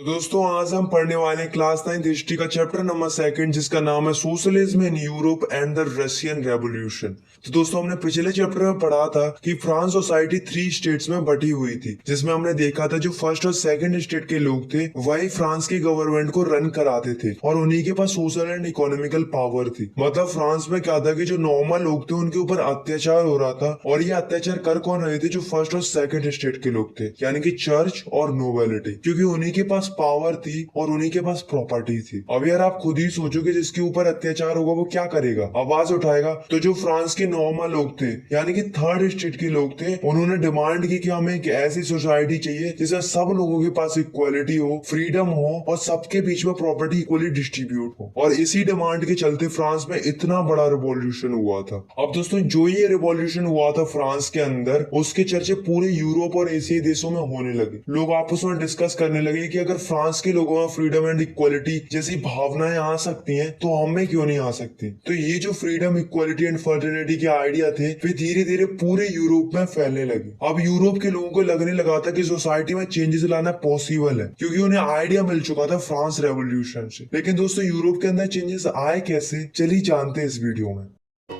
तो दोस्तों आज हम पढ़ने वाले हैं क्लास 9 हिस्ट्री का चैप्टर नंबर 2 जिसका नाम है socialism in Europe and the Russian revolution. तो दोस्तों हमने पिछले चैप्टर में पढ़ा था कि फ्रांस सोसाइटी 3 स्टेट्स में बटी हुई थी, जिसमें हमने देखा था जो फर्स्ट और सेकंड स्टेट के लोग थे वही फ्रांस की गवर्नमेंट को रन कराते थे और उन्हीं के पास सोशल एंड इकोनॉमिकल पावर थी। मतलब फ्रांस में क्या था कि जो नॉर्मल लोग थे उनके ऊपर अत्याचार हो रहा था, और ये अत्याचार कर कौन रहे थे? जो फर्स्ट और सेकंड स्टेट के लोग थे, यानी कि चर्च और नोबेलिटी, क्योंकि उन्हीं के पास पावर थी और उन्हीं के पास प्रॉपर्टी थी। अब यार आप खुद ही सोचो कि जिसके ऊपर अत्याचार होगा वो क्या करेगा? आवाज उठाएगा। तो जो फ्रांस के नॉर्मल लोग थे यानी कि थर्ड स्टेट के लोग थे, उन्होंने डिमांड की कि हमें एक ऐसी सोसाइटी चाहिए जिसमें सब लोगों के पास इक्वालिटी हो, फ्रीडम हो और सबके बीच में प्रॉपर्टी इक्वली डिस्ट्रीब्यूट हो। और इसी डिमांड के चलते फ्रांस में इतना बड़ा रिवॉल्यूशन हुआ था। अब दोस्तों जो ये रिवॉल्यूशन हुआ था फ्रांस के अंदर, उसके चर्चे पूरे यूरोप और एशियाई देशों में होने लगे। लोग आपस में डिस्कस करने लगे कि अगर फ्रांस के लोगों में फ्रीडम एंड इक्वालिटी जैसी भावनाएं आ सकती हैं तो हमें क्यों नहीं आ सकती। तो ये जो फ्रीडम, इक्वालिटी एंड फर्टिलिटी के आइडिया थे वे धीरे धीरे पूरे यूरोप में फैलने लगे। अब यूरोप के लोगों को लगने लगा था कि सोसाइटी में चेंजेस लाना पॉसिबल है, क्योंकि उन्हें आइडिया मिल चुका था फ्रांस रेवोल्यूशन से। लेकिन दोस्तों यूरोप के अंदर चेंजेस आए कैसे, चलिए जानते हैं इस वीडियो में।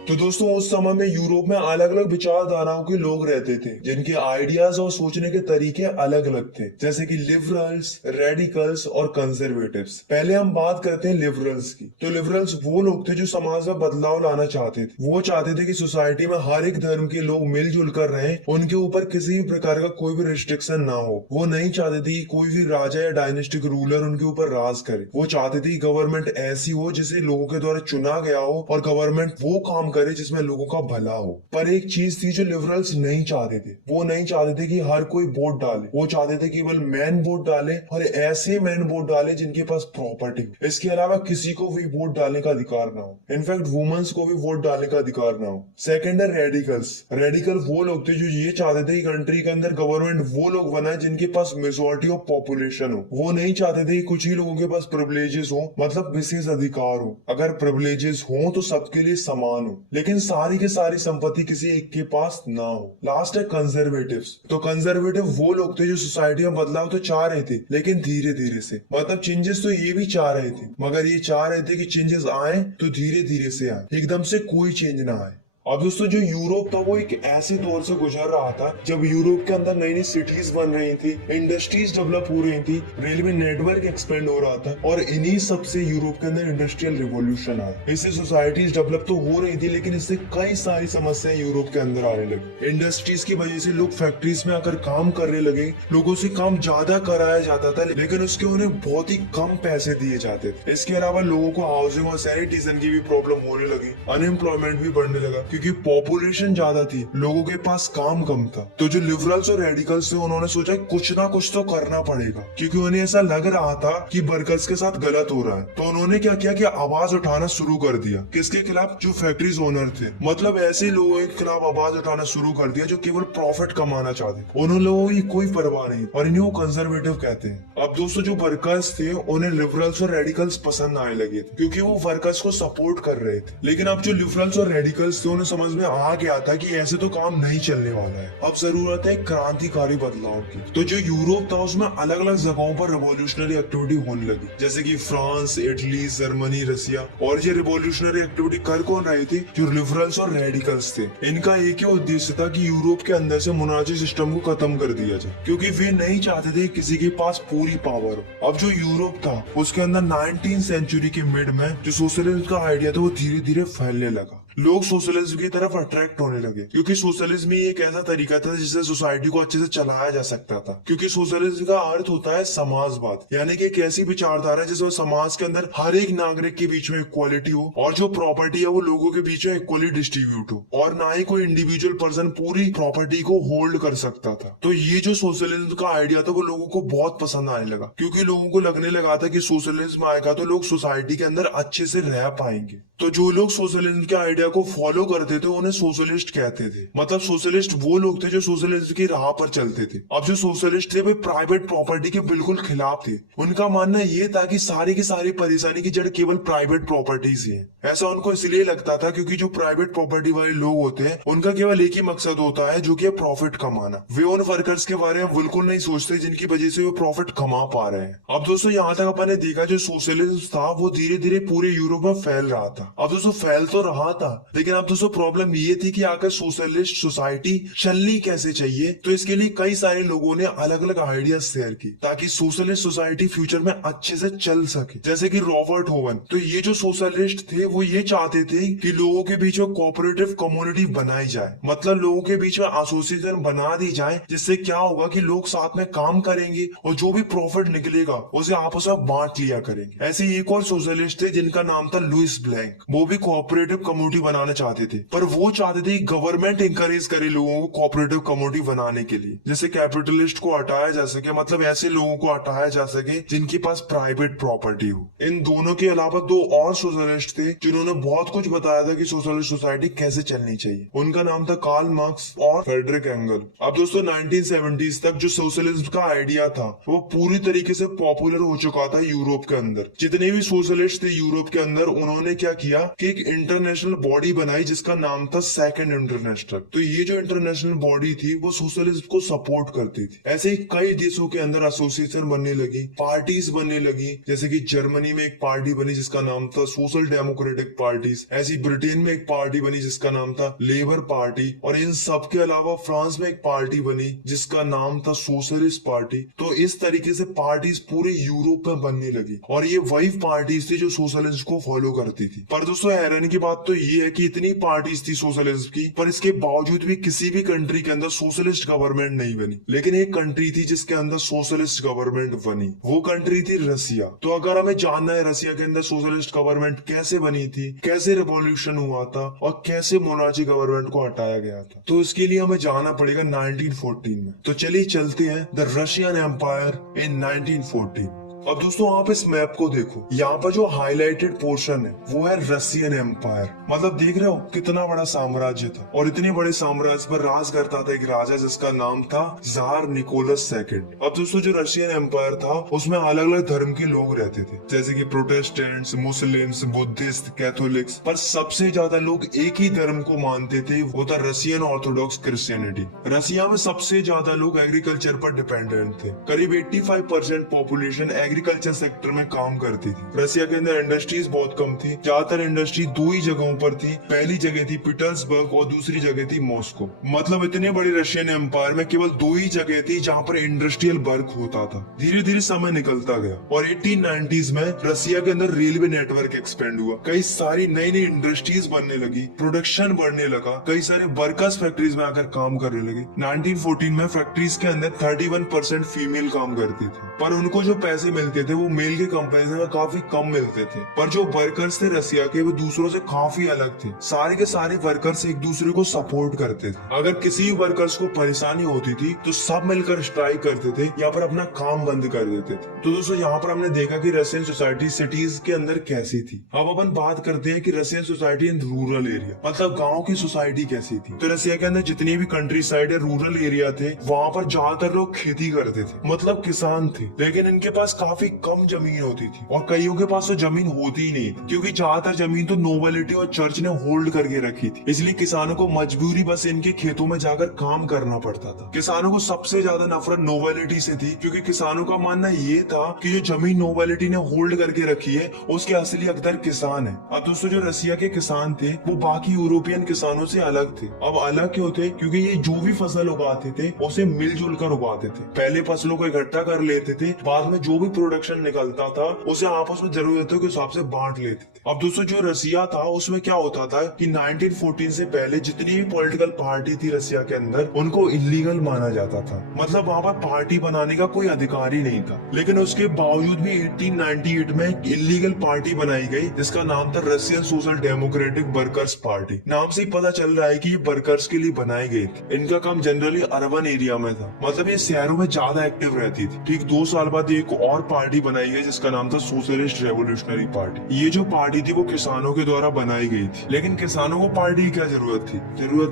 तो दोस्तों उस समय में यूरोप में अलग अलग विचारधाराओं के लोग रहते थे, जिनके आइडियाज और सोचने के तरीके अलग अलग थे, जैसे कि लिबरल्स, रेडिकल्स और कंजर्वेटिव्स। पहले हम बात करते हैं लिबरल्स की। तो लिबरल्स वो लोग थे जो समाज में बदलाव लाना चाहते थे। वो चाहते थे कि सोसाइटी में हर एक धर्म के लोग मिलजुल कर रहें, उनके ऊपर किसी भी प्रकार का कोई भी रिस्ट्रिक्शन ना हो। वो नहीं चाहते थे कि कोई भी राजा या डायनेस्टिक रूलर उनके ऊपर राज करे। वो चाहते थे कि गवर्नमेंट ऐसी हो जिसे लोगों के द्वारा चुना गया हो और गवर्नमेंट वो काम करे जिसमें लोगों का भला हो। पर एक चीज थी जो लिबरल्स नहीं चाहते थे। वो नहीं चाहते थे कि हर कोई वोट डाले। वो चाहते थे केवल मैन वोट डाले और ऐसे मैन वोट डाले जिनके पास प्रॉपर्टी। इसके अलावा किसी को भी वोट डालने का अधिकार ना हो। इनफैक्ट वुमेन्स को भी वोट डालने का अधिकार ना हो। सेकंड है रेडिकल्स। रेडिकल वो लोग थे जो ये चाहते थे कि कंट्री के अंदर गवर्नमेंट वो लोग बनाए जिनके पास मेजोरिटी ऑफ पॉपुलेशन हो। वो नहीं चाहते थे कि कुछ ही लोगों के पास प्रिविलेजेस हो, मतलब विशेष अधिकार हो। अगर प्रिविलेजेस हो तो सबके लिए समान हो, लेकिन सारी की सारी संपत्ति किसी एक के पास ना हो। लास्ट है कंजर्वेटिव्स। तो कंजर्वेटिव वो लोग थे जो सोसाइटी में बदलाव तो चाह रहे थे, लेकिन धीरे धीरे से। मतलब चेंजेस तो ये भी चाह रहे थे, मगर ये चाह रहे थे कि चेंजेस आए तो धीरे धीरे से आए, एकदम से कोई चेंज ना आए। अब दोस्तों जो यूरोप था वो एक ऐसे दौर से गुजर रहा था जब यूरोप के अंदर नई नई सिटीज बन रही थी, इंडस्ट्रीज डेवलप हो रही थी, रेलवे नेटवर्क एक्सपेंड हो रहा था, और इन्हीं सब से यूरोप के अंदर इंडस्ट्रियल रिवॉल्यूशन आया। इससे सोसाइटीज डेवलप तो हो रही थी, लेकिन इससे कई सारी समस्याएं यूरोप के अंदर आने लगी। इंडस्ट्रीज की वजह से लोग फैक्ट्रीज में आकर काम करने लगे। लोगों से काम ज्यादा कराया जाता था, लेकिन उसके उन्हें बहुत ही कम पैसे दिए जाते थे। इसके अलावा लोगों को हाउसिंग और सैनिटेशन की भी प्रॉब्लम होने लगी। अनएम्प्लॉयमेंट भी बढ़ने लगा, क्योंकि पॉपुलेशन ज्यादा थी, लोगों के पास काम कम था। तो जो लिबरल्स और रेडिकल्स थे उन्होंने सोचा कुछ ना कुछ तो करना पड़ेगा, क्योंकि उन्हें ऐसा लग रहा था कि वर्कर्स के साथ गलत हो रहा है। तो उन्होंने क्या किया कि आवाज उठाना शुरू कर दिया। किसके खिलाफ? जो फैक्ट्रीज ओनर थे। मतलब ऐसे लोगों के खिलाफ आवाज उठाना शुरू कर दिया जो केवल प्रॉफिट कमाना चाहते। उन लोगों की कोई परवाह नहीं, और इन्हें वो कंजर्वेटिव कहते हैं। अब दोस्तों जो वर्कर्स थे उन्हें लिबरल्स और रेडिकल्स पसंद आने लगे थे, क्योंकि वो वर्कर्स को सपोर्ट कर रहे थे। लेकिन अब जो लिबरल्स और रेडिकल्स थे उन्हें समझ में आ गया था कि ऐसे तो काम नहीं चलने वाला है। अब जरूरत है क्रांतिकारी बदलाव की। तो जो यूरोप था उसमें अलग अलग जगहों पर रिवॉल्यूशनरी एक्टिविटी होने लगी, जैसे कि फ्रांस, इटली, जर्मनी, रसिया। और ये रिवॉल्यूशनरी एक्टिविटी कर कौन रहे थे? जो लिबरल्स और रेडिकल्स थे। इनका एक ही उद्देश्य था कि यूरोप के अंदर से मोनार्ची सिस्टम को खत्म कर दिया जाए, क्योंकि वे नहीं चाहते थे किसी के पास पूरी पावर हो। अब जो यूरोप था उसके अंदर 19वीं सेंचुरी के मिड में जो सोशलिज्म का आइडिया था वो धीरे धीरे फैलने लगा। लोग सोशलिज्म की तरफ अट्रैक्ट होने लगे, क्योंकि सोशलिज्म ही एक ऐसा तरीका था जिससे सोसाइटी को अच्छे से चलाया जा सकता था। क्योंकि सोशलिज्म का अर्थ होता है समाजवाद, यानी कि एक ऐसी विचारधारा जिसमें समाज के अंदर हर एक नागरिक के बीच में इक्वालिटी हो, और जो प्रॉपर्टी है वो लोगों के बीच में इक्वली डिस्ट्रीब्यूट हो, और ना ही कोई इंडिविजुअल पर्सन पूरी प्रॉपर्टी को होल्ड कर सकता था। तो ये जो सोशलिज्म का आइडिया था वो लोगों को बहुत पसंद आने लगा, क्योंकि लोगों को लगने लगा था कि सोशलिज्म आएगा तो लोग सोसाइटी के अंदर अच्छे से रह पाएंगे। तो जो लोग सोशलिज्म के आइडिया आइडिया को फॉलो करते थे उन्हें सोशलिस्ट कहते थे। मतलब सोशलिस्ट वो लोग थे जो सोशलिस्ट की राह पर चलते थे। अब जो सोशलिस्ट थे वे प्राइवेट प्रॉपर्टी के बिल्कुल खिलाफ थे। उनका मानना ये था कि सारी की सारी परेशानी की जड़ केवल प्राइवेट प्रॉपर्टीज ही है। ऐसा उनको इसलिए लगता था क्योंकि जो प्राइवेट प्रॉपर्टी वाले लोग होते हैं उनका केवल एक ही मकसद होता है, जो कि है प्रॉफिट कमाना। वे उन वर्कर्स के बारे में बिल्कुल नहीं सोचते जिनकी वजह से वो प्रॉफिट कमा पा रहे हैं। अब दोस्तों यहाँ तक अपन ने देखा जो सोशलिज्म था वो धीरे धीरे पूरे यूरोप में फैल रहा था। अब दोस्तों फैल तो रहा था, लेकिन अब दोस्तों प्रॉब्लम ये थी कि आकर सोशलिस्ट सोसाइटी चलनी कैसे चाहिए। तो इसके लिए कई सारे लोगों ने अलग अलग आइडियाज शेयर की ताकि सोशलिस्ट सोसाइटी फ्यूचर में अच्छे से चल सके। जैसे कि रॉबर्ट होवन, तो ये जो सोशलिस्ट थे वो ये चाहते थे कि लोगों के बीच में कोऑपरेटिव कम्युनिटी बनाई जाए। मतलब लोगों के बीच में एसोसिएशन बना दी जाए, जिससे क्या होगा कि लोग साथ में काम करेंगे और जो भी प्रॉफिट निकलेगा उसे आपस में बांट लिया करेंगे। ऐसे एक और सोशलिस्ट थे जिनका नाम था लुइस ब्लैंक। वो भी कोऑपरेटिव कम्युनिटी बनाना चाहते थे, पर वो चाहते थे गवर्नमेंट इंकरेज करे लोगों को कोऑपरेटिव कम्युनिटी बनाने के लिए, जैसे कैपिटलिस्ट को हटाया जा सके। मतलब ऐसे लोगों को हटाया जा सके जिनके पास प्राइवेट प्रॉपर्टी हो। इन दोनों के अलावा दो और सोशलिस्ट थे जिन्होंने बहुत कुछ बताया था कि सोशलिस्ट सोसाइटी कैसे चलनी चाहिए। उनका नाम था कार्ल मार्क्स और फ्रेडरिक एंगल। अब दोस्तों 1970s तक जो सोशलिज्म का आइडिया था वो पूरी तरीके से पॉपुलर हो चुका था यूरोप के अंदर। जितने भी सोशलिस्ट थे यूरोप के अंदर, उन्होंने क्या किया कि एक इंटरनेशनल बॉडी बनाई जिसका नाम था सेकंड इंटरनेशनल। तो ये जो इंटरनेशनल बॉडी थी वो सोशलिज्म को सपोर्ट करती थी। ऐसे ही कई देशों के अंदर एसोसिएशन बनने लगी, पार्टीज बनने लगी। जैसे कि जर्मनी में एक पार्टी बनी जिसका नाम था सोशल डेमोक्रेटिक पार्टीज। ऐसी ब्रिटेन में एक पार्टी बनी जिसका नाम था लेबर पार्टी। और इन सब के अलावा फ्रांस में एक पार्टी बनी जिसका नाम था सोशलिस्ट पार्टी। तो इस तरीके से पार्टीज पूरे यूरोप में बनने लगी और ये वही पार्टीज थी जो सोशलिज्म को फॉलो करती थी। पर दोस्तों हैरानी की बात तो ये है कि इतनी पार्टीज थी सोशलिज्म की, पर इसके बावजूद भी किसी भी कंट्री के अंदर सोशलिस्ट गवर्नमेंट नहीं बनी। लेकिन एक कंट्री थी जिसके अंदर सोशलिस्ट गवर्नमेंट बनी, वो कंट्री थी रसिया। तो अगर हमें जानना है रसिया के अंदर सोशलिस्ट गवर्नमेंट कैसे बनी थी, कैसे रिवॉल्यूशन हुआ था और कैसे मोनार्ची गवर्नमेंट को हटाया गया था, तो इसके लिए हमें जाना पड़ेगा 1914 में। तो चलिए चलते हैं द रशियन एम्पायर इन 1914। अब दोस्तों आप इस मैप को देखो, यहाँ पर जो हाईलाइटेड पोर्शन है वो है रशियन एम्पायर। मतलब देख रहे हो कितना बड़ा साम्राज्य था, और इतने बड़े साम्राज्य पर राज करता था एक राजा जिसका नाम था जार निकोलस सेकंड। अब दोस्तों जो रशियन एम्पायर था उसमें अलग अलग धर्म के लोग रहते थे, जैसे कि प्रोटेस्टेंट्स, मुस्लिम्स, बुद्धिस्ट, कैथोलिक्स। पर सबसे ज्यादा लोग एक ही धर्म को मानते थे, वो था रशियन ऑर्थोडॉक्स क्रिश्चियनिटी। रसिया में सबसे ज्यादा लोग एग्रीकल्चर पर डिपेंडेंट थे। करीब 85% पॉपुलेशन एग्रीकल्चर सेक्टर में काम करती थी। रसिया के अंदर इंडस्ट्रीज बहुत कम थी। ज्यादातर इंडस्ट्री दो ही जगहों पर थी। पहली जगह थी पीटर्सबर्ग और दूसरी जगह थी मॉस्को। मतलब इतने बड़े रशियन एम्पायर में केवल दो ही जगह थी जहाँ पर इंडस्ट्रियल वर्क होता था। धीरे धीरे समय निकलता गया और 1890s में रसिया के अंदर रेलवे नेटवर्क एक्सपेंड हुआ। कई सारी नई नई इंडस्ट्रीज बनने लगी, प्रोडक्शन बढ़ने लगा, कई सारे वर्कर्स फैक्ट्रीज में आकर काम करने लगे। 1914 में फैक्ट्रीज के अंदर 31% फीमेल काम करती थी, पर उनको जो पैसे मिलते थे वो मेल के कंपैरिजन में काफी कम मिलते थे। पर जो वर्कर्स थे रसिया के वो दूसरों से काफी अलग थे। सारे के सारे वर्कर्स एक दूसरे को सपोर्ट करते थे। अगर किसी वर्कर्स को परेशानी होती थी तो सब मिलकर स्ट्राइक करते थे या फिर अपना काम बंद कर देते थे। तो दोस्तों यहाँ पर हमने देखा कि रशियन सोसाइटी सिटीज के अंदर कैसी थी। अब अपन बात करते हैं कि Russian society in rural area, मतलब गाँव की सोसाइटी कैसी थी। तो रसिया के अंदर जितनी भी कंट्री साइड है, रूरल एरिया थे, वहाँ पर ज्यादातर लोग खेती करते थे, मतलब किसान थे। लेकिन इनके पास काफी कम जमीन होती थी और कईयों के पास तो जमीन होती ही नहीं, क्योंकि ज्यादातर जमीन तो नोबिलिटी और चर्च ने होल्ड करके रखी थी। इसलिए किसानों को मजबूरी बस इनके खेतों में जाकर काम करना पड़ता था। किसानों को सबसे ज्यादा नफरत नोबिलिटी से थी, क्योंकि किसानों का मानना ये था कि जो जमीन नोबिलिटी ने होल्ड करके रखी है उसके असली हकदार किसान है। अब दोस्तों जो रसिया के किसान थे वो बाकी यूरोपियन किसानों से अलग थे। अब अलग क्यों थे? क्योंकि ये जो भी फसल उगाते थे उसे मिलजुल कर उगाते थे। पहले फसलों को इकट्ठा कर लेते थे, बाद में जो भी प्रोडक्शन निकलता था उसे आपस में जरूरतों के हिसाब से बांट लेते थे। अब दोस्तों जो रसिया था उसमें क्या होता था कि 1914 से पहले जितनी भी पॉलिटिकल पार्टी थी रसिया के अंदर उनको इलीगल माना जाता था। मतलब वहाँ पर पार्टी बनाने का कोई अधिकार ही नहीं था। लेकिन उसके बावजूद भी 1898 में एक इलीगल पार्टी बनाई गई जिसका नाम था Russian social democratic workers party. नाम से ही पता चल रहा है कि ये वर्कर्स के लिए बनाई गई थी। इनका काम जनरली अर्बन एरिया में था, मतलब ये शहरों में ज्यादा एक्टिव रहती थी। ठीक 2 साल बाद एक और पार्टी बनाई गई जिसका नाम था सोशलिस्ट रेवोल्यूशनरी पार्टी। ये जो पार्टी थी वो किसानों के द्वारा बनाई गई थी, लेकिन किसानों को पार्टी की क्या जरूरत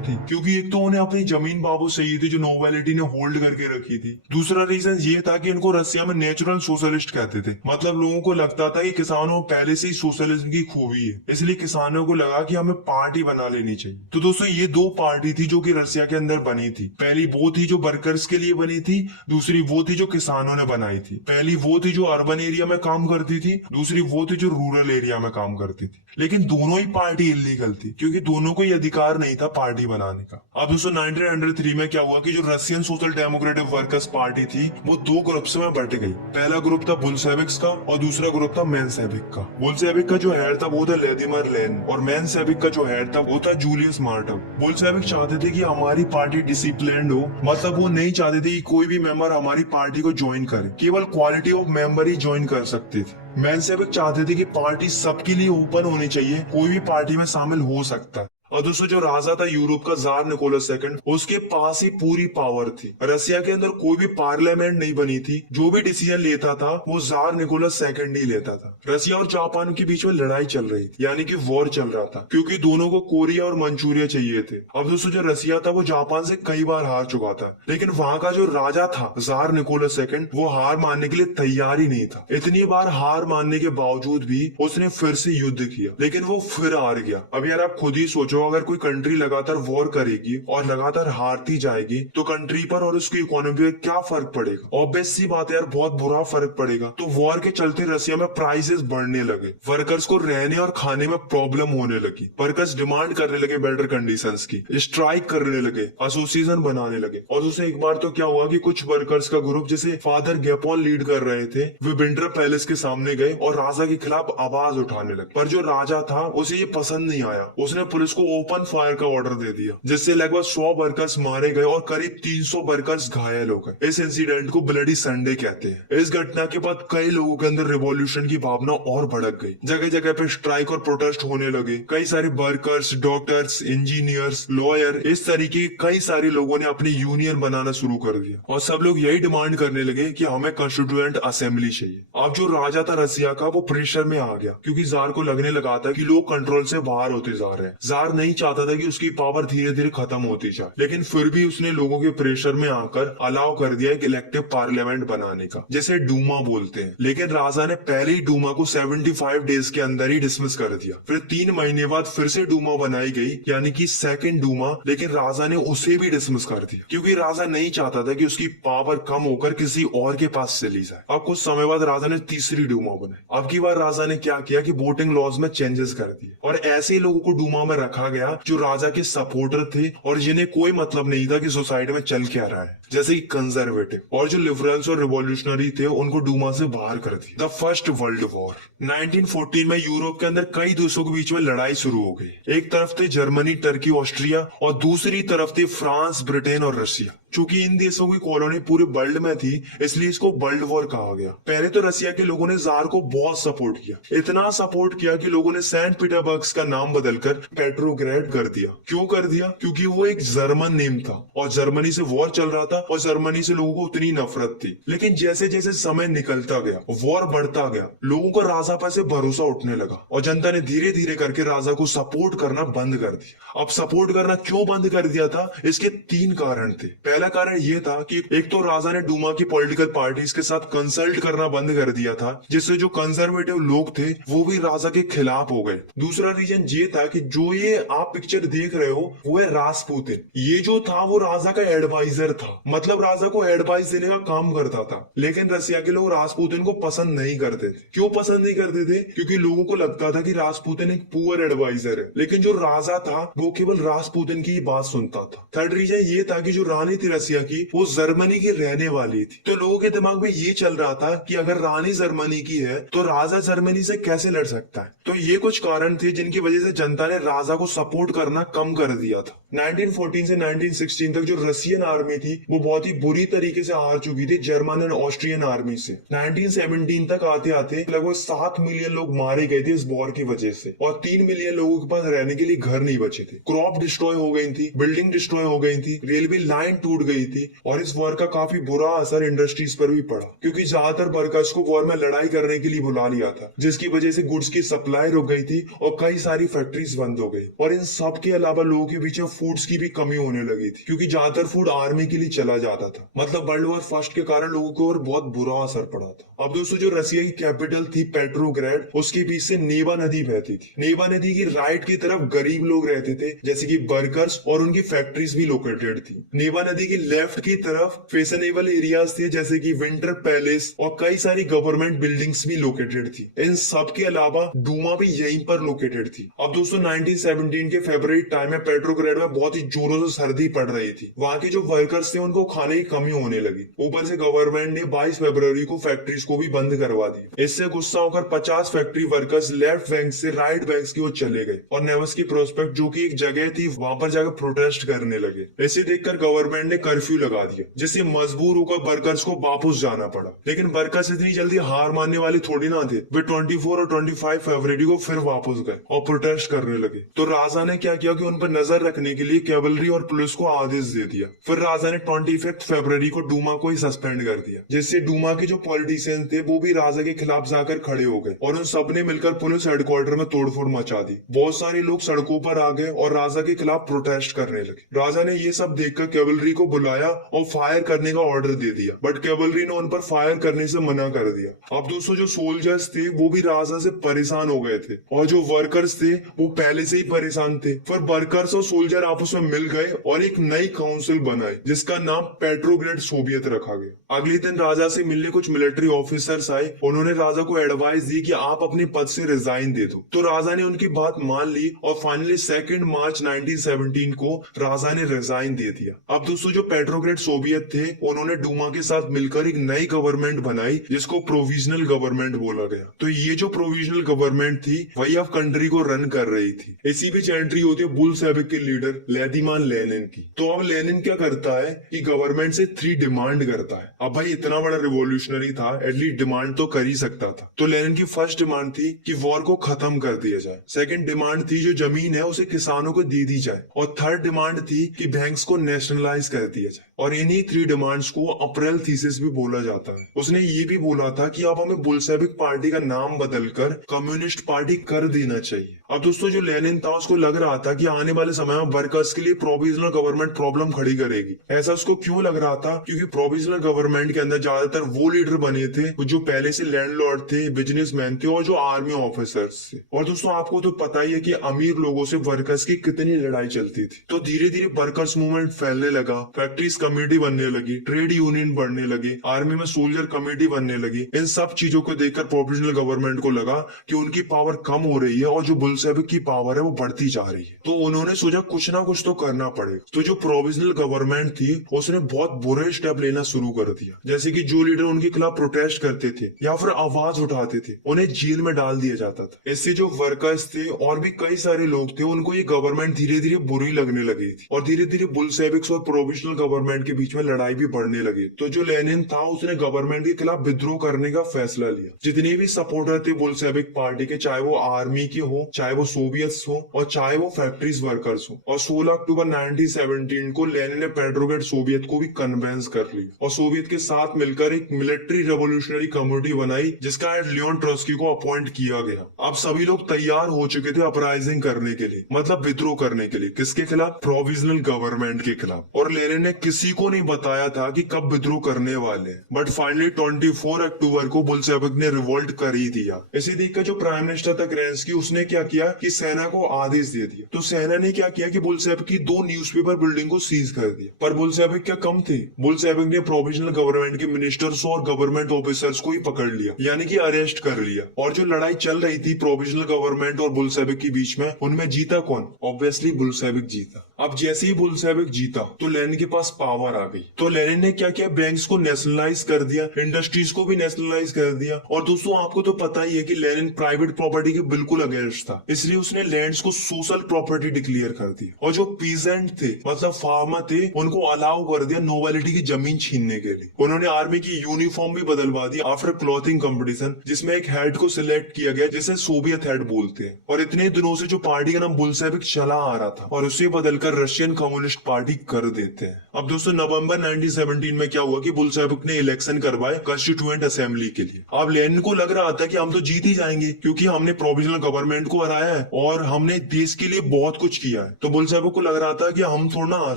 थी क्योंकि एक तो उन्हें अपनी जमीन बाबू चाहिए थी जो नोवेलिटी ने होल्ड करके रखी थी। दूसरा रीजन ये था कि इनको रसिया में नेचुरल सोशलिस्ट कहते थे, मतलब लोगों को लगता था कि किसानों पहले से ही सोशलिज्म की खूबी है, इसलिए किसानों को लगा कि हमें पार्टी बना लेनी चाहिए। तो दोस्तों ये दो पार्टी थी जो कि रसिया के अंदर बनी थी। पहली वो थी जो वर्कर्स के लिए बनी थी, दूसरी वो थी जो किसानों ने बनाई थी। पहली वो थी जो अर्बन एरिया में काम करती थी, दूसरी वो थी जो रूरल एरिया में काम करती थी। लेकिन दोनों ही पार्टी इलीगल थी क्योंकि दोनों को ये अधिकार नहीं था पार्टी बनाने का। अब दोस्तों 1903 में क्या हुआ कि जो Russian social democratic workers party थी वो दो ग्रुप्स में बट गई। पहला ग्रुप था बुल्शेविक्स का और दूसरा ग्रुप था मेंशेविक का। बुल्शेविक का जो हेड था वो था व्लादिमीर लेनिन और मेंशेविक का जो हेड था वो था जूलियस मार्टव। बुल्शेविक चाहते थे कि हमारी पार्टी डिसिप्लिन्ड हो, मतलब वो नहीं चाहते थे कि कोई भी मेंबर हमारी पार्टी को ज्वाइन करे, केवल quality of member he join कर सकते थे। मेंशेविक चाहते थे कि पार्टी सबके लिए ओपन होनी चाहिए, कोई भी पार्टी में शामिल हो सकता है। और दोस्तों जो राजा था यूरोप का जार निकोलस सेकंड, उसके पास ही पूरी पावर थी। रसिया के अंदर कोई भी पार्लियामेंट नहीं बनी थी, जो भी डिसीजन लेता था वो जार निकोलस सेकंड ही लेता था। रसिया और जापान के बीच में लड़ाई चल रही थी, यानी कि वॉर चल रहा था, क्योंकि दोनों को कोरिया और मंचूरिया चाहिए थे। अब दोस्तों जो रसिया था वो जापान से कई बार हार चुका था, लेकिन वहां का जो राजा था जार निकोलस सेकंड, वो हार मानने के लिए तैयार ही नहीं था। इतनी बार हार मानने के बावजूद भी उसने फिर से युद्ध किया, लेकिन वो फिर हार गया। अब यार आप खुद ही सोचो, अगर कोई कंट्री लगातार वॉर करेगी और लगातार हारती जाएगी तो कंट्री पर और उसकी इकोनॉमी पर क्या फर्क पड़ेगा? ऑब्वियस सी बात है यार, बहुत बुरा फर्क पड़ेगा। तो वॉर के चलते रसिया में प्राइसेस बढ़ने लगे, वर्कर्स को रहने और खाने में प्रॉब्लम होने लगी, वर्कर्स डिमांड करने लगे बेटर कंडीशंस की, स्ट्राइक करने लगे, एसोसिएशन बनाने लगे। और दूसरे एक बार तो क्या हुआ कि कुछ वर्कर्स का ग्रुप जिसे फादर गैपोन लीड कर रहे थे, वे विंटर पैलेस के सामने गए और राजा के खिलाफ आवाज उठाने लगे। पर जो राजा था उसे ये पसंद नहीं आया, उसने पुलिस को ओपन फायर का ऑर्डर दे दिया, जिससे लगभग 100 वर्कर्स मारे गए और करीब 300 वर्कर्स घायल हो गए। इस इंसिडेंट को ब्लडी संडे कहते हैं। इस घटना के बाद कई लोगों के अंदर रिवॉल्यूशन की भावना और भड़क गई, जगह जगह पे स्ट्राइक और प्रोटेस्ट होने लगे। कई सारे वर्कर्स, डॉक्टर्स, इंजीनियर्स, लॉयर, इस तरीके कई सारे लोगों ने अपनी यूनियन बनाना शुरू कर दिया और सब लोग यही डिमांड करने लगे कि हमें कॉन्स्टिट्यूएंट असेंबली चाहिए। अब जो राजा था रसिया का वो प्रेशर में आ गया, क्योंकि जार को लगने लगा था कि लोग कंट्रोल से बाहर होते जा रहे हैं। जार नहीं चाहता था कि उसकी पावर धीरे धीरे खत्म होती जाए, लेकिन फिर भी उसने लोगों के प्रेशर में आकर अलाउ कर दिया एक इलेक्टिव पार्लियामेंट बनाने का, जिसे डूमा बोलते हैं। लेकिन राजा ने पहले ही डूमा को 75 डेज के अंदर ही डिसमिस कर दिया। फिर 3 महीने बाद फिर से डूमा बनाई गई, यानी कि सेकंड डूमा, लेकिन राजा ने उसे भी डिसमिस कर दिया, क्योंकि राजा नहीं चाहता था कि उसकी पावर कम होकर किसी और के पास चली जाए। अब कुछ समय बाद राजा ने तीसरी डूमा बनाई। अब की बार राजा ने क्या किया कि वोटिंग लॉज में चेंजेस कर दिए और ऐसे लोगों को डूमा में रखा गया जो राजा के सपोर्टर थे और जिन्हें कोई मतलब नहीं था कि सोसाइटी में चल क्या रहा है, जैसे कि कंजर्वेटिव। और जो लिबरल्स और रिवॉल्यूशनरी थे उनको डूमा से बाहर कर दिया। द फर्स्ट वर्ल्ड वॉर 1914 में यूरोप के अंदर कई देशों के बीच में लड़ाई शुरू हो गई। एक तरफ थे जर्मनी, टर्की, ऑस्ट्रिया और दूसरी तरफ थे फ्रांस, ब्रिटेन और रशिया। चूंकि इन देशों की कॉलोनी पूरे वर्ल्ड में थी, इसलिए इसको वर्ल्ड वॉर कहा गया। पहले तो रसिया के लोगों ने जार को बहुत सपोर्ट किया, इतना सपोर्ट किया कि लोगों ने सेंट पीटरबर्ग का नाम बदलकर पेट्रोग्रेड कर दिया। क्यों कर दिया? क्योंकि वो एक जर्मन नेम था और जर्मनी से वॉर चल रहा था और जर्मनी से लोगों को उतनी नफरत थी। लेकिन जैसे जैसे समय निकलता गया, वॉर बढ़ता गया, लोगों को राजा पर से भरोसा उठने लगा और जनता ने धीरे धीरे करके राजा को सपोर्ट करना बंद कर दिया। अब सपोर्ट करना क्यों बंद कर दिया था? इसके 3 कारण थे। पहला कारण यह था कि एक तो राजा ने डूमा की पॉलिटिकल पार्टीज के साथ कंसल्ट करना बंद कर दिया था, जिससे जो कंजर्वेटिव लोग थे वो भी राजा के खिलाफ हो गए। दूसरा रीजन ये था कि जो ये आप पिक्चर देख रहे हो वो है रासपुतिन। ये जो था वो राजा का एडवाइजर था, मतलब राजा को एडवाइस देने का काम करता था। लेकिन रसिया के लोग रासपुतिन को पसंद नहीं करते थे। क्यों पसंद नहीं करते थे? क्योंकि लोगों को लगता था कि रासपुतिन एक पुअर एडवाइजर है। लेकिन जो राजा था वो केवल रासपुतिन की बात सुनता था। थर्ड रीजन ये था कि जो रानी थी रसिया की, वो जर्मनी की रहने वाली थी। तो लोगों के दिमाग में ये चल रहा था कि अगर रानी जर्मनी की है तो राजा जर्मनी से कैसे लड़ सकता है। तो ये कुछ कारण थे जिनकी वजह से जनता ने राजा को सपोर्ट करना कम कर दिया था। 1914 से 1916 तक जो रशियन आर्मी थी वो बहुत ही बुरी तरीके से हार चुकी थी जर्मन एंड ऑस्ट्रियन आर्मी से। 1917 तक आते आते लगभग 7 मिलियन लोग मारे गए थे इस वॉर की वजह से, और 3 मिलियन लोगों के पास रहने के लिए घर नहीं बचे थे। क्रॉप डिस्ट्रॉय हो गई थी, बिल्डिंग डिस्ट्रॉय हो गई थी, रेलवे लाइन टूट गई थी, और इस वॉर का काफी बुरा असर इंडस्ट्रीज पर भी पड़ा, क्योंकि ज्यादातर वर्कर्स को वॉर में लड़ाई करने के लिए बुला लिया था, जिसकी वजह से गुड्स की सप्लाई रुक गई थी और कई सारी फैक्ट्रीज बंद हो गई। और इन सब के अलावा लोगों के बीच में फूड्स की भी कमी होने लगी थी, क्योंकि ज्यादातर फूड आर्मी के लिए चला जाता था। मतलब वर्ल्ड वॉर फर्स्ट के कारण लोगों को और बहुत बुरा असर पड़ा था। अब दोस्तों जो रसिया की कैपिटल थी पेट्रोग्रेड, उसके बीच से नेवा नदी बहती थी। नेवा नदी की राइट की तरफ गरीब लोग रहते थे, जैसे कि वर्कर्स, और उनकी फैक्ट्रीज भी लोकेटेड थी। नेवा नदी की लेफ्ट की तरफ फैशनेबल एरियाज थे, जैसे कि विंटर पैलेस, और कई सारी गवर्नमेंट बिल्डिंग्स भी लोकेटेड थी। इन सब के अलावा डूमा भी यहीं पर लोकेटेड थी। अब दोस्तों 1917 के फरवरी टाइम में पेट्रोग्रेड में बहुत ही जोरों से सर्दी पड़ रही थी। वहां के जो वर्कर्स थे उनको खाने की कमी होने लगी। ऊपर से गवर्नमेंट ने 22 फरवरी को फैक्ट्रीज को भी बंद करवा दी। इससे गुस्सा होकर 50 फैक्ट्री वर्कर्स लेफ्ट बैंक से राइट बैंक की ओर चले गए और नेवस्की प्रोस्पेक्ट जो कि एक जगह थी वहां पर जाकर प्रोटेस्ट करने लगे। इसे देखकर गवर्नमेंट ने कर्फ्यू लगा दिया, जिससे मजबूर होकर वर्कर्स को वापस जाना पड़ा। लेकिन वर्कर्स इतनी जल्दी हार मानने वाले थोड़ी ना थे। वे 24 और 25 फरवरी को फिर वापस गए और प्रोटेस्ट करने लगे। तो राजा ने क्या किया कि उन पर नजर रखने के लिए कैवलरी और पुलिस को आदेश दे दिया। फिर राजा ने 25 फरवरी को डूमा को ही सस्पेंड कर दिया, जिससे डूमा के जो पॉलिटिशियन थे वो भी राजा के खिलाफ जाकर खड़े हो गए और उन सब ने मिलकर पुलिस हेडक्वार्टर में तोड़फोड़ मचा दी। बहुत सारे लोग सड़कों पर आ गए और राजा के खिलाफ प्रोटेस्ट करने लगे। राजा ने ये सब देखकर कैवलरी को बुलाया और फायर करने का ऑर्डर दे दिया, बट कैवलरी ने उन पर फायर करने से मना कर दिया। अब दोस्तों जो सोल्जर्स थे वो भी राजा से परेशान हो गए थे, और जो वर्कर्स थे वो पहले से ही परेशान थे। फिर वर्कर्स और सोल्जर आपस में मिल गए और एक नई काउंसिल बनाई, जिसका नाम पेट्रोग्रेड सोवियत रखा गया। अगले दिन राजा से मिलने कुछ मिलिट्री ऑफिसर्स आए। उन्होंने राजा को एडवाइस दी कि आप अपने पद से रिजाइन दे दो। तो राजा ने उनकी बात मान ली और फाइनली 2 मार्च 1917 को राजा ने रिजाइन दे दिया। अब दोस्तों जो पेट्रोग्रेड सोवियत थे उन्होंने डूमा के साथ मिलकर एक नई गवर्नमेंट बनाई, जिसको प्रोविजनल गवर्नमेंट बोला गया। तो ये जो प्रोविजनल गवर्नमेंट थी वही अब कंट्री को रन कर रही थी। इसी बीच एंट्री होती है बुल्शेविक के लीडर व्लादिमीर लेनिन की। तो अब लेनिन क्या करता है कि गवर्नमेंट से 3 डिमांड करता है। अब भाई इतना बड़ा रिवॉल्यूशनरी था, एटलीस्ट डिमांड तो कर ही सकता था। तो लेनिन की फर्स्ट डिमांड थी कि वॉर को खत्म कर दिया जाए। सेकंड डिमांड थी जो जमीन है उसे किसानों को दे दी जाए, और थर्ड डिमांड थी कि बैंक्स को नेशनलाइज कर दिया जाए। और इन्हीं 3 डिमांड्स को अप्रैल थीसिस भी बोला जाता है। उसने ये भी बोला था कि अब हमें बुल्शेविक पार्टी का नाम बदलकर कम्युनिस्ट पार्टी कर देना चाहिए। अब दोस्तों जो लेनिन था उसको लग रहा था कि आने वाले समय में वर्कर्स के लिए प्रोविजनल गवर्नमेंट प्रॉब्लम खड़ी करेगी। ऐसा उसको क्यों लग रहा था? क्योंकि प्रोविजनल गवर्नमेंट के अंदर ज्यादातर वो लीडर बने थे जो पहले से लैंडलॉर्ड थे, बिजनेसमैन थे, और जो आर्मी ऑफिसर्स थे। और दोस्तों आपको तो पता ही है कि अमीर लोगों से वर्कर्स की कितनी लड़ाई चलती थी। तो धीरे धीरे वर्कर्स मूवमेंट फैलने लगा, फैक्ट्रीज कमेटी बनने लगी, ट्रेड यूनियन बढ़ने लगे, आर्मी में सोल्जर कमेटी बनने लगी। इन सब चीजों को देखकर प्रोविजनल गवर्नमेंट को लगा कि उनकी पावर कम हो रही है और जो बुल्शेविक की पावर है वो बढ़ती जा रही है। तो उन्होंने सोचा कुछ ना कुछ तो करना पड़ेगा। तो जो प्रोविजनल गवर्नमेंट थी उसने बहुत बुरे स्टेप लेना शुरू कर दिया, जैसे कि जो लीडर उनके खिलाफ प्रोटेस्ट करते थे या फिर आवाज उठाते थे उन्हें जेल में डाल दिया जाता था। इससे जो वर्कर्स थे और भी कई सारे लोग थे उनको ये गवर्नमेंट धीरे धीरे बुरी लगने लगी थी, और धीरे धीरे बुल्शेविक्स और प्रोविजनल गवर्नमेंट के बीच में लड़ाई भी बढ़ने लगी। तो जो लेनिन था उसने गवर्नमेंट के खिलाफ विद्रोह करने का फैसला लिया। जितने भी सपोर्टर थे बुल्शेविक पार्टी के, चाहे वो आर्मी के हो, चाहे वो सोवियत्स हो, और चाहे वो फैक्ट्रीज वर्कर्स हो। और 16 अक्टूबर 1917 को लेनिन ने पेट्रोग्रेड सोवियत को भी कन्वेंस कर लिया और सोवियत के साथ मिलकर एक मिलिट्री रेवोल्यूशनरी कमेटी बनाई, जिसका हेड लियोन ट्रोत्स्की को अपॉइंट किया गया। अब सभी लोग तैयार हो चुके थे अपराइजिंग करने के लिए, मतलब विद्रोह करने के लिए। किसके खिलाफ? प्रोविजनल गवर्नमेंट के खिलाफ। और लेनिन ने किसी को नहीं बताया था कि कब विद्रोह करने वाले हैं, बट फाइनली 24 अक्टूबर को बुल्शेविक ने रिवोल्ट कर ही दिया। इसे देखकर जो प्राइम मिनिस्टर था केरेंस्की, उसने क्या किया कि सेना को आदेश दे दिया। तो सेना ने क्या किया कि बुल्शेविक की 2 न्यूज़पेपर बिल्डिंग को सीज कर दिया। पर बुल्शेविक क्या कम थे? बुल्शेविक ने प्रोविजनल गवर्नमेंट के मिनिस्टर्स और गवर्नमेंट ऑफिसर्स को ही पकड़ लिया, यानी कि अरेस्ट कर लिया। और जो लड़ाई चल रही थी प्रोविजनल गवर्नमेंट और बुल्शेविक के बीच में, उनमें जीता कौन? ऑब्वियसली बुल्शेविक जीता। अब जैसे ही बुल्शेविक जीता तो लेनिन के पास पावर आ गई। तो लेनिन ने क्या किया, बैंक्स को नेशनलाइज कर दिया, इंडस्ट्रीज को भी नेशनलाइज कर दिया। और दोस्तों आपको तो पता ही है कि लेनिन प्राइवेट प्रॉपर्टी के बिल्कुल अगेंस्ट था, इसलिए उसने लैंड्स को सोशल प्रॉपर्टी डिक्लेयर कर दी। और जो पीजेंट थे मतलब फार्मर थे उनको अलाउ कर दिया नोबिलिटी की जमीन छीनने के लिए। उन्होंने आर्मी की यूनिफॉर्म भी बदलवा दी आफ्टर क्लॉथिंग कंपटीशन, जिसमें एक हेड को सिलेक्ट किया गया जिसे सोवियत हेड बोलते हैं। और इतने दिनों से जो पार्टी का नाम बुल्शेविक चला आ रहा था और उसे बदलकर रशियन कम्युनिस्ट पार्टी कर देते हैं। अब दोस्तों नवंबर 1917 में क्या हुआ कि बुल्शेविक ने इलेक्शन करवाए कॉन्स्टिट्यूएंट असेंबली के लिए। अब लेनिन को लग रहा था कि हम तो जीत ही जाएंगे क्योंकि हमने प्रोविजनल गवर्नमेंट को हराया है और हमने देश के लिए बहुत कुछ किया है। तो बुल्शेविक को लग रहा था कि हम थोड़ा ना हार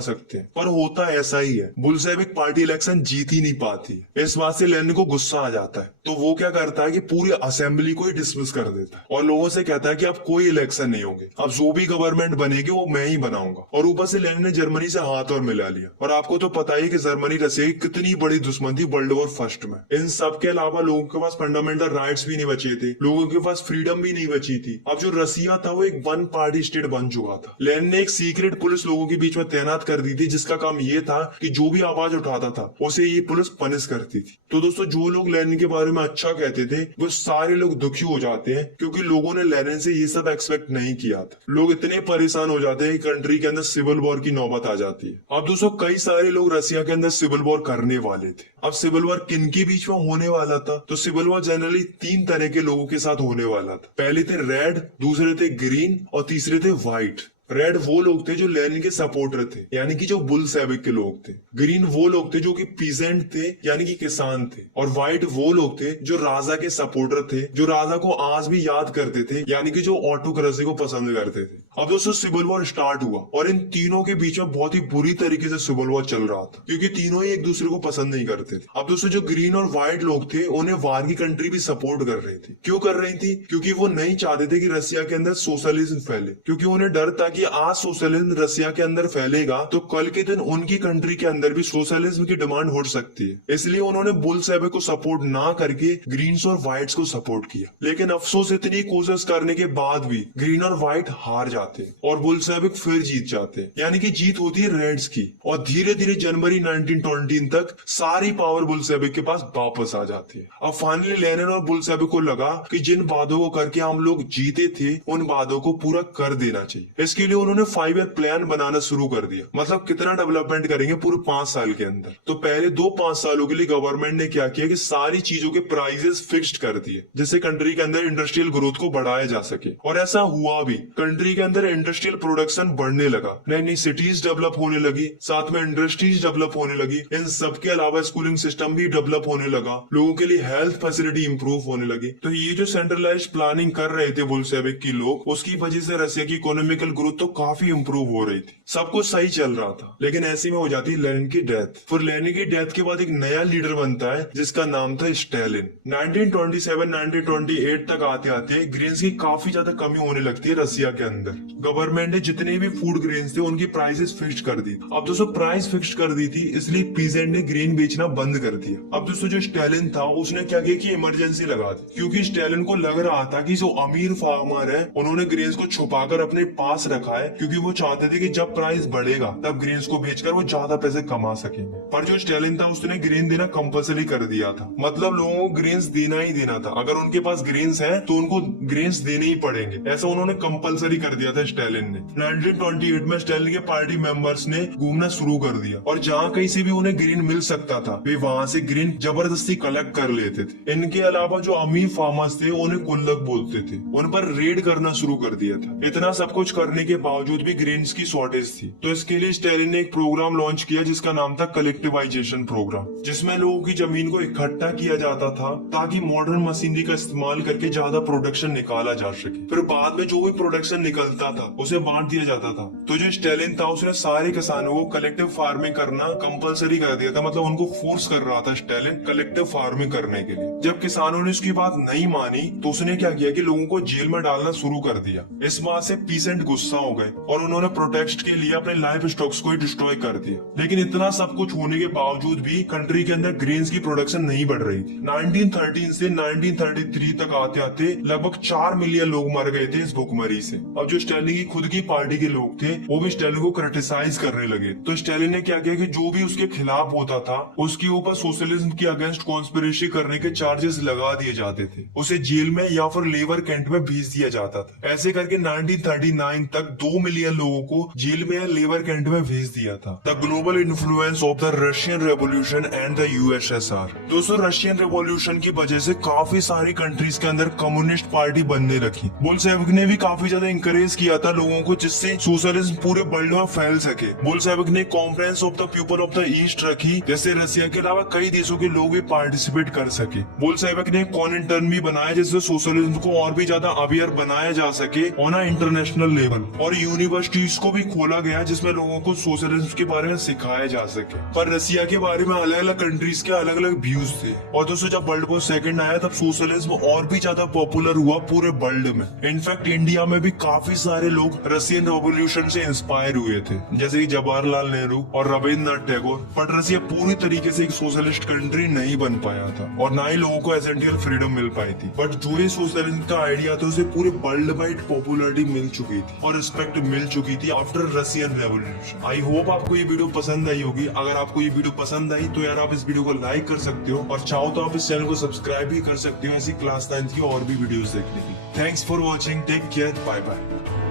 सकते हैं, पर होता ऐसा ही है, बुल्शेविक पार्टी इलेक्शन जीत ही नहीं पाती। इस बात से लेनिन को गुस्सा आ जाता है। तो वो क्या करता है कि पूरी असेंबली को ही डिसमिस कर देता है और लोगों से कहता है कि अब कोई इलेक्शन नहीं होंगे, अब जो भी गवर्नमेंट बनेगी वो मैं ही बनाऊंगा। और ऊपर से लेनिन ने जर्मनी से हाथ और मिला लिया। और आपको तो पता ही कि जर्मनी रशिया की कितनी बड़ी दुश्मन थी वर्ल्ड वॉर फर्स्ट में। इन सब के अलावा लोगों के पास फंडामेंटल राइट्स भी नहीं बचे थे, लोगों के पास फ्रीडम भी नहीं बची थी। अब जो रसिया था वो एक वन पार्टी स्टेट बन चुका था। लेनिन ने एक सीक्रेट पुलिस लोगों के बीच में तैनात कर दी थी जिसका काम ये था कि जो भी आवाज उठाता था उसे ये पुलिस पनिश करती थी। तो दोस्तों जो लोग लेनिन के बारे में अच्छा कहते थे वो सारे लोग दुखी हो जाते हैं क्योंकि लोगों ने लेनिन से ये सब एक्सपेक्ट नहीं किया था। लोग इतने परेशान हो जाते हैं कि कंट्री के अंदर सिविल वॉर की नौबत आ जाती है। अब दोस्तों कई सारे लोग रसिया के अंदर सिविल वॉर करने वाले थे। अब सिविल वॉर किन के बीच में होने वाला था, तो सिविल वॉर जनरली 3 तरह के लोगों के साथ होने वाला था। पहले थे रेड, दूसरे थे ग्रीन और तीसरे थे व्हाइट। रेड वो लोग थे जो लेनिन के सपोर्टर थे यानी कि जो बुल्शेविक के लोग थे। ग्रीन वो लोग थे जो कि पीजेंट थे यानी कि किसान थे। और व्हाइट वो लोग थे जो राजा के सपोर्टर थे, जो राजा को आज भी याद करते थे यानी कि जो ऑटोक्रेसी को पसंद करते थे। अब दोस्तों सिविल वॉर स्टार्ट हुआ और इन तीनों के बीच में बहुत ही बुरी तरीके से सिविल वॉर चल रहा था क्योंकि तीनों ही एक दूसरे को पसंद नहीं करते थे। अब दोस्तों जो ग्रीन और व्हाइट लोग थे उन्हें वार की कंट्री भी सपोर्ट कर रही थी। क्यों कर रही थी? क्योंकि वो नहीं चाहते थे कि रसिया के अंदर सोशलिज्म फैले, क्योंकि उन्हें डर था कि आज सोशलिज्म रसिया के अंदर फैलेगा तो कल के दिन उनकी कंट्री के अंदर भी सोशलिज्म की डिमांड हो सकती है। इसलिए उन्होंने बुल्शेविक को सपोर्ट ना करके ग्रीन्स और व्हाइट्स को सपोर्ट किया। लेकिन अफसोस इतनी कोशिश करने के बाद भी ग्रीन और व्हाइट हार जाते और बुल्शेविक फिर जीत जाते, यानी कि जीत होती है रेड्स की। और धीरे धीरे जनवरी 1920 तक सारी पावर बुल्शेविक के पास वापस आ जाती है। अब फाइनली लेनिन और बुल्शेविक को लगा कि जिन वादों को करके हम लोग जीते थे उन वादों को पूरा कर देना चाहिए। इसके लिए उन्होंने 5 ईयर प्लान बनाना शुरू कर दिया, मतलब कितना डेवलपमेंट करेंगे पूरे 5 साल के अंदर। तो पहले 2-5 सालों के लिए गवर्नमेंट ने क्या किया कि सारी चीजों के प्राइसेस फिक्स्ड कर दिए जिससे कंट्री के अंदर इंडस्ट्रियल ग्रोथ को बढ़ाया जा सके। और ऐसा हुआ भी, कंट्री के अंदर इंडस्ट्रियल प्रोडक्शन बढ़ने लगा, नई नई सिटीज डेवलप होने लगी, साथ में इंडस्ट्रीज डेवलप होने लगी। इन सब के अलावा स्कूलिंग सिस्टम भी डेवलप होने लगा, लोगों के लिए हेल्थ फैसिलिटी इंप्रूव होने लगी। तो ये जो सेंट्रलाइज्ड प्लानिंग कर रहे थे बुल्शेविक की लोग, उसकी वजह से रसिया की इकोनॉमिकल ग्रोथ तो काफी इंप्रूव हो रही थी, सब कुछ सही चल रहा था। लेकिन ऐसे में हो जाती लेनिन की डेथ। फिर लेनिन की डेथ के बाद एक नया लीडर बनता है जिसका नाम था स्टालिन। 1927-1928 तक आते आते ग्रेन्स की काफी ज्यादा कमी होने लगती है रसिया के अंदर। गवर्नमेंट ने जितने भी फूड ग्रेन्स थे उनकी प्राइसेस फिक्स कर दी। अब दोस्तों प्राइस फिक्स कर दी थी इसलिए पीजेंट ने ग्रेन बेचना बंद कर दिया। अब दोस्तों जो स्टालिन था उसने क्या किया कि इमरजेंसी लगा दी, क्योंकि स्टालिन को लग रहा था कि जो अमीर फार्मर है उन्होंने ग्रेन्स को छुपाकर अपने पास रखा है क्योंकि वो चाहते थे कि जब प्राइस बढ़ेगा तब ग्रेन्स को बेचकर वो ज्यादा पैसे कमा सकेंगे। पर जो स्टालिन था उसने ग्रेन देना कंपल्सरी कर दिया था, मतलब लोगों को ग्रेन्स देना ही देना था। अगर उनके पास ग्रेन्स है तो उनको ग्रेन्स देने ही पड़ेंगे, ऐसा उन्होंने कंपल्सरी कर दिया था स्टालिन ने। 1928 में स्टालिन के पार्टी मेंबर्स ने घूमना शुरू कर दिया और जहाँ कहीं से भी उन्हें ग्रेन मिल सकता था वे वहाँ से ग्रेन जबरदस्ती कलेक्ट कर लेते थे। इनके अलावा जो अमीर फार्मर्स थे उन्हें गुल्लक बोलते थे, उन पर रेड करना शुरू कर दिया था। इतना सब कुछ करने के बावजूद भी ग्रेन्स की शॉर्टेज थी, तो इसके लिए स्टालिन ने एक प्रोग्राम लॉन्च किया जिसका नाम था कलेक्टिवाइजेशन प्रोग्राम, जिसमें लोगों की जमीन को इकट्ठा किया जाता था ताकि मॉडर्न मशीनरी का इस्तेमाल करके ज्यादा प्रोडक्शन निकाला जा सके। फिर बाद में जो भी प्रोडक्शन निकलता था उसे बांट दिया जाता था। तो जो स्टालिन था उसने सारे किसानों को कलेक्टिव फार्मिंग करना कंपलसरी कर दिया था, मतलब उनको फोर्स कर रहा था स्टालिन कलेक्टिव फार्मिंग करने के लिए। जब किसानों ने उसकी बात नहीं मानी तो उसने क्या किया कि लोगों को जेल में डालना शुरू कर दिया। इस बात से पीसेंट गुस्सा हो गए और उन्होंने प्रोटेस्ट के लिए अपने लाइफ स्टॉक्स को ही डिस्ट्रॉय कर दिया। लेकिन इतना सब कुछ होने के बावजूद भी कंट्री के अंदर ग्रेन्स की प्रोडक्शन नहीं बढ़ रही थी। 1913 से 1933 तक आते आते लगभग 4 मिलियन लोग मर गए थे इस भुखमरी से। अब जो स्टालिन की खुद की पार्टी के लोग थे वो भी स्टालिन को क्रिटिसाइज करने लगे। तो स्टालिन ने क्या किया कि जो भी उसके खिलाफ होता था उसके ऊपर सोशलिज्म के अगेंस्ट कॉन्स्पिरेसी करने के चार्जेस लगा दिए जाते थे। उसे जेल में या फिर लेबर कैंप में भेज दिया जाता था। ऐसे करके 1939 तक 2 मिलियन लोगों को जेल में या लेबर कैंप में भेज दिया था। The global influence of the Russian revolution and the USSR. दोस्तों रशियन रेवोल्यूशन की वजह से काफी सारी कंट्रीज के अंदर कम्युनिस्ट पार्टी बनने रखी। बोल्शेविक ने भी काफी ज्यादा इंकरेज किया था लोगों को जिससे सोशलिज्म पूरे वर्ल्ड में फैल सके। बोल्शेविक ने conference of the people of the east रखी जैसे रशिया के अलावा कई देशों के लोग भी पार्टिसिपेट कर सके। बोल्शेविक ने कॉमिनटर्न भी बनाया जिससे सोशलिज्म को और भी ज्यादा अवेयर बनाया जा सके ऑन अ इंटरनेशनल लेवल। और यूनिवर्सिटीज को भी खोला गया जिसमें लोगों को सोशलिज्म के बारे में सिखाया जा सके। पर रशिया के बारे में अलग अलग कंट्रीज के अलग अलग व्यूज थे। और दोस्तों जब वर्ल्ड वॉर सेकंड आया तब सोशलिज्म और भी ज्यादा पॉपुलर हुआ पूरे वर्ल्ड में। इनफैक्ट इंडिया में भी काफी सारे लोग रशियन रेवोल्यूशन से इंस्पायर हुए थे जैसे कि जवाहरलाल नेहरू और रविंद्रनाथ टैगोर। बट रशिया पूरी तरीके से एक सोशलिस्ट कंट्री नहीं बन पाया था और ना ही लोगों को एसेंशियल फ्रीडम मिल पाई थी। बट जो ये सोशलिज्म का आइडिया था उसे पूरे वर्ल्ड वाइड पॉपुलरिटी मिल चुकी थी और रिस्पेक्ट मिल चुकी थी after Russian revolution. I hope आपको ये वीडियो पसंद आई होगी। अगर आपको ये वीडियो पसंद आई तो यार आप इस वीडियो को लाइक कर सकते हो और चाहो तो आप इस चैनल को सब्सक्राइब भी कर सकते हो ऐसी क्लास 9 की और भी वीडियोस देखने की। Thanks for watching, take care, bye bye.